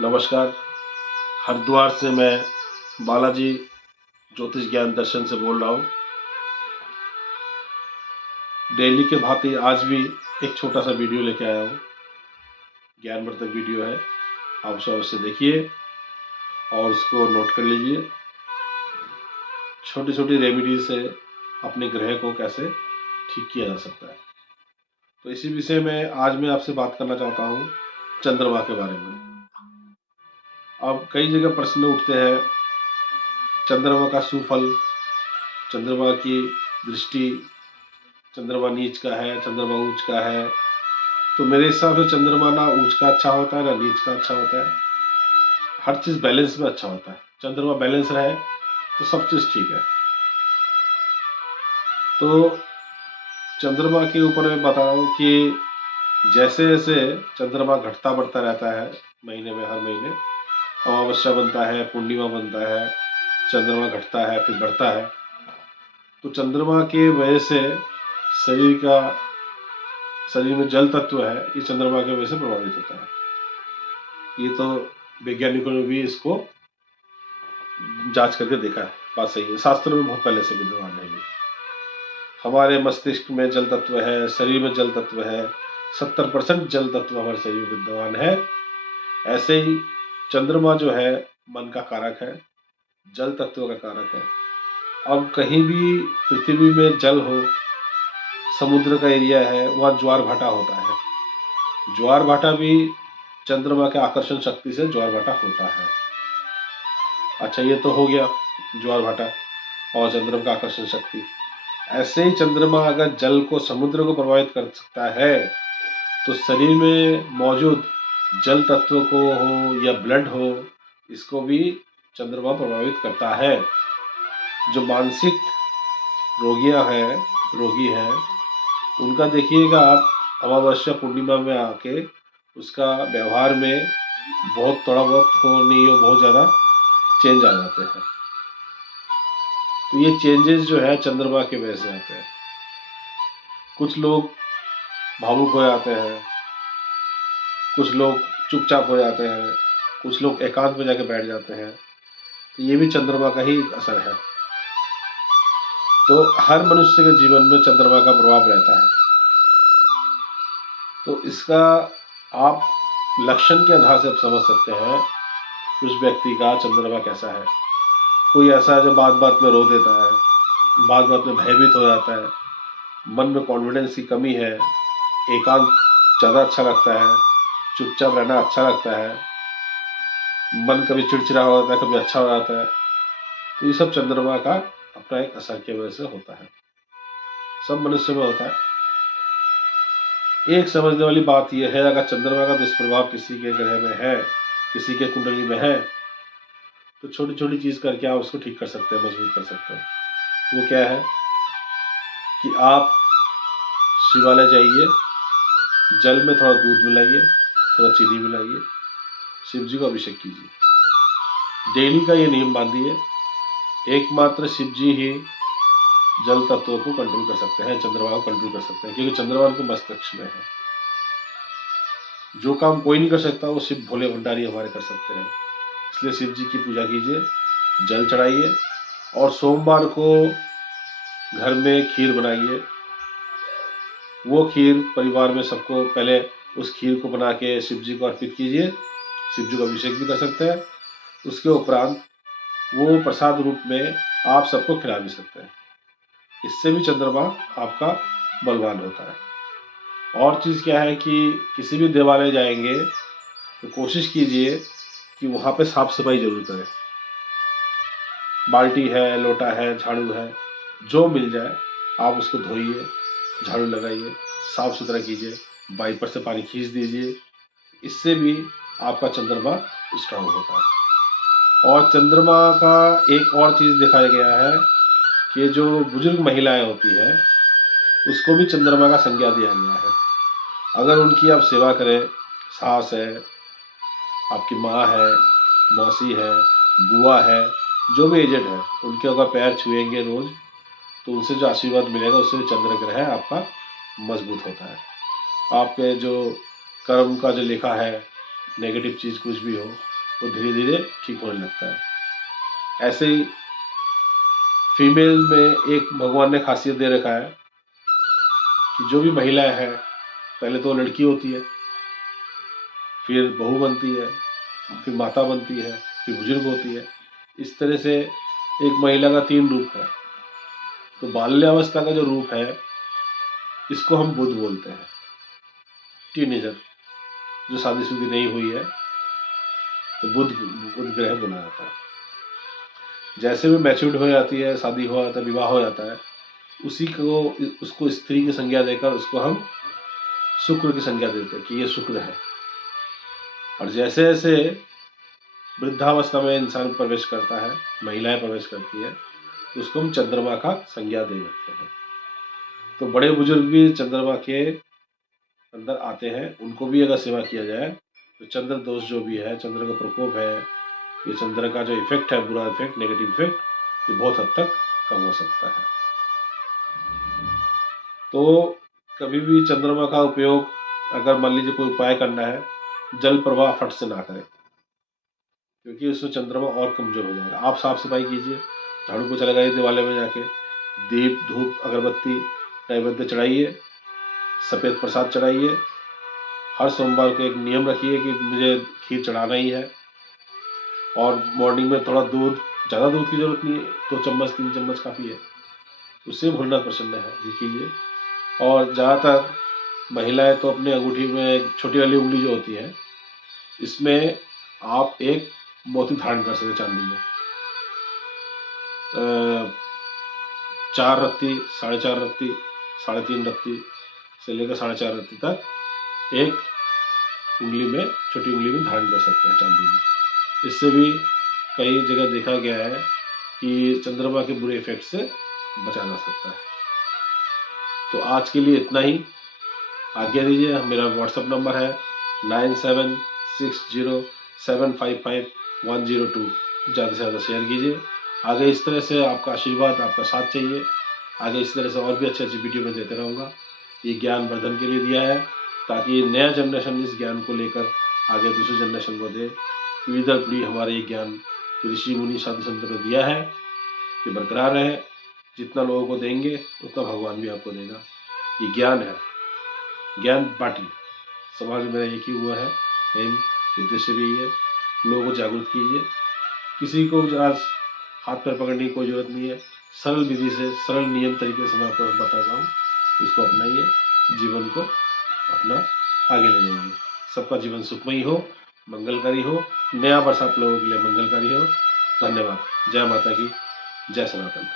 नमस्कार। हरिद्वार से मैं बालाजी ज्योतिष ज्ञान दर्शन से बोल रहा हूँ। डेली के भांति आज भी एक छोटा सा वीडियो लेके आया हूँ। ज्ञानवर्धक वीडियो है, आप उसे अवश्य देखिए और उसको नोट कर लीजिए। छोटी छोटी रेमेडी से अपने ग्रह को कैसे ठीक किया जा सकता है, तो इसी विषय में आज मैं आपसे बात करना चाहता हूँ, चंद्रमा के बारे में। अब कई जगह प्रश्न उठते हैं, चंद्रमा का सुफल, चंद्रमा की दृष्टि, चंद्रमा नीच का है, चंद्रमा ऊंच का है। तो मेरे हिसाब से चंद्रमा ना ऊंच का अच्छा होता है ना नीच का अच्छा होता है। हर चीज बैलेंस में अच्छा होता है। चंद्रमा बैलेंस रहे तो सब चीज ठीक है। तो चंद्रमा के ऊपर मैं बता रहा हूँ कि जैसे जैसे चंद्रमा घटता बढ़ता रहता है, महीने में हर महीने अमावस्या बनता है, पूर्णिमा बनता है, चंद्रमा घटता है फिर बढ़ता है। तो चंद्रमा के वजह से शरीर में जल तत्व है, ये चंद्रमा की वजह से प्रभावित होता है। ये तो वैज्ञानिकों ने भी इसको जांच करके देखा है, बात सही है। शास्त्र में बहुत पहले से विद्यमान है ये। हमारे मस्तिष्क में जल तत्व है, शरीर में जल तत्व है, 70% जल तत्व हमारे शरीर में विद्यमान है। ऐसे ही चंद्रमा जो है मन का कारक है, जल तत्व का कारक है। अब कहीं भी पृथ्वी में जल हो, समुद्र का एरिया है, वहाँ ज्वार भाटा होता है। ज्वार भाटा भी चंद्रमा के आकर्षण शक्ति से ज्वार भाटा होता है। अच्छा, ये तो हो गया ज्वार भाटा और चंद्रमा का आकर्षण शक्ति। ऐसे ही चंद्रमा अगर जल को, समुद्र को प्रभावित कर सकता है, तो शरीर में मौजूद जल तत्व को हो या ब्लड हो, इसको भी चंद्रमा प्रभावित करता है। जो मानसिक रोगी हैं, उनका देखिएगा आप, अमावस्या पूर्णिमा में आके उसका व्यवहार में बहुत थोड़ा बहुत हो नहीं हो, बहुत ज़्यादा चेंज आ जाते हैं। तो ये चेंजेस जो है चंद्रमा के वजह से आते हैं। कुछ लोग भावुक हो जाते हैं, कुछ लोग चुपचाप हो जाते हैं, कुछ लोग एकांत में जाके बैठ जाते हैं। तो ये भी चंद्रमा का ही असर है। तो हर मनुष्य के जीवन में चंद्रमा का प्रभाव रहता है। तो इसका आप लक्षण के आधार से आप समझ सकते हैं कि उस व्यक्ति का चंद्रमा कैसा है। कोई ऐसा है जो बात बात में रो देता है, बात बात में भयभीत हो जाता है, मन में कॉन्फिडेंस की कमी है, एकांत ज़्यादा अच्छा लगता है, चुपचाप रहना अच्छा लगता है, मन कभी चिड़चिड़ा हो जाता है, कभी अच्छा हो जाता है। तो ये सब चंद्रमा का अपना एक असर की वजह से होता है। सब मनुष्य में होता है। एक समझने वाली बात यह है, अगर चंद्रमा का दुष्प्रभाव किसी के ग्रह में है, किसी के कुंडली में है, तो छोटी छोटी चीज करके आप उसको ठीक कर सकते हैं, मजबूत कर सकते हैं। वो क्या है कि आप शिवालय जाइए, जल में थोड़ा दूध मिलाइए, थोड़ा चीनी मिलाइए, शिव जी को अभिषेक कीजिए। डेली का ये नियम बांधिए। एकमात्र शिव जी ही जल तत्व को कंट्रोल कर सकते हैं, चंद्रमा को कंट्रोल कर सकते हैं, क्योंकि चंद्रमा उनके मस्तिष्क में है। जो काम कोई नहीं कर सकता वो शिव भोले भंडारी हमारे कर सकते हैं। इसलिए शिव जी की पूजा कीजिए, जल चढ़ाइए और सोमवार को घर में खीर बनाइए। वो खीर परिवार में सबको, पहले उस खीर को बना के शिव जी को अर्पित कीजिए। शिव जी को अभिषेक भी कर सकते हैं। उसके उपरांत वो प्रसाद रूप में आप सबको खिला भी सकते हैं। इससे भी चंद्रमा आपका बलवान होता है। और चीज़ क्या है कि किसी भी देवालय जाएंगे तो कोशिश कीजिए कि वहाँ पे साफ सफाई जरूर करें। बाल्टी है, लोटा है, झाड़ू है, जो मिल जाए आप उसको धोइए, झाड़ू लगाइए, साफ सुथरा कीजिए, वाइपर से पानी खींच दीजिए। इससे भी आपका चंद्रमा स्ट्रांग होता है। और चंद्रमा का एक और चीज़ दिखाया गया है कि जो बुजुर्ग महिलाएं होती हैं, उसको भी चंद्रमा का संज्ञा दिया गया है। अगर उनकी आप सेवा करें, सास है, आपकी माँ है, मौसी है, बुआ है, जो भी एजेड है, उनके अगर पैर छुएंगे रोज, तो उनसे जो आशीर्वाद मिलेगा उससे चंद्र ग्रह आपका मजबूत होता है। आपके जो कर्म का जो लिखा है, नेगेटिव चीज़ कुछ भी हो, वो धीरे धीरे ठीक होने लगता है। ऐसे ही फीमेल में एक भगवान ने खासियत दे रखा है कि जो भी महिलाएं हैं, पहले तो लड़की होती है, फिर बहू बनती है, फिर माता बनती है, फिर बुजुर्ग होती है। इस तरह से एक महिला का 3 रूप है। तो बाल्यावस्था का जो रूप है, इसको हम बुध बोलते हैं। टीनेजर जो शादीशुदी नहीं हुई है, तो बुध बुध ग्रह बोला जाता है। जैसे भी मैच्योर्ड हो जाती है, शादी हो जाता है, विवाह हो जाता है, उसी को उसको स्त्री की संज्ञा देकर उसको हम शुक्र की संज्ञा देते हैं कि ये शुक्र है। और जैसे जैसे वृद्धावस्था में इंसान प्रवेश करता है, महिलाएं प्रवेश करती है, तो उसको हम चंद्रमा का संज्ञा दे देते हैं। तो बड़े बुजुर्ग भी चंद्रमा के अंदर आते हैं, उनको भी अगर सेवा किया जाए तो चंद्र दोष जो भी है, चंद्र का प्रकोप है, ये चंद्र का जो इफेक्ट है, बुरा इफेक्ट, नेगेटिव इफेक्ट, ये बहुत हद तक कम हो सकता है। तो कभी भी चंद्रमा का उपयोग अगर मान लीजिए कोई उपाय करना है, जल प्रवाह फट से ना करें, क्योंकि उससे चंद्रमा और कमजोर हो जाएगा। आप साफ सफाई कीजिए, झाड़ू पोछा लगाइए दिवाले में जाके, दीप धूप अगरबत्ती नैवेद्य चढ़ाइए, सफ़ेद प्रसाद चढ़ाइए। हर सोमवार को एक नियम रखिए कि मुझे खीर चढ़ाना ही है। और मॉर्निंग में थोड़ा दूध, ज़्यादा दूध की ज़रूरत नहीं है, 2 चम्मच 3 चम्मच काफ़ी है, उससे भोलेनाथ प्रसन्न है, ये कीजिए। और ज़्यादातर महिलाएं तो अपने अंगूठी में छोटी वाली उंगली जो होती है, इसमें आप एक मोती धारण कर सकते हैं चांदी में। 4 रत्ती, 4.5 रत्ती, 3.5 रत्ती से लेकर 4.5 रत्ती तक एक उंगली में, छोटी उंगली में धारण कर सकते हैं चांदी में। इससे भी कई जगह देखा गया है कि चंद्रमा के बुरे इफेक्ट से बचा जा सकता है। तो आज के लिए इतना ही, आज्ञा दीजिए। मेरा व्हाट्सएप नंबर है 9760755102। ज़्यादा से ज़्यादा शेयर कीजिए। आगे इस तरह से आपका आशीर्वाद, आपका साथ चाहिए। आगे इस तरह से और भी अच्छे अच्छे वीडियो में देते रहूँगा। ये ज्ञान वर्धन के लिए दिया है, ताकि नया जनरेशन इस ज्ञान को लेकर आगे दूसरी जनरेशन को दे। पीढ़ी दर पीढ़ी हमारे ये ज्ञान ऋषि मुनि साधु संतों ने दिया है, ये बरकरार रहे। जितना लोगों को देंगे उतना भगवान भी आपको देगा। ये ज्ञान है, ज्ञान बांटिए। समाज में मेरा एक ही हुआ है एम, उद्देश्य भी है, लोगों को जागरूक कीजिए। किसी को आज हाथ पैर पकड़ने की कोई जरूरत नहीं है। सरल विधि से, सरल नियम तरीके से मैं आपको बताता हूँ, उसको अपनाइए, जीवन को अपना आगे ले जाइए। सबका जीवन सुखमयी हो, मंगलकारी हो। नया वर्ष आप लोगों के लिए मंगलकारी हो। धन्यवाद। जय माता की, जय सनातन।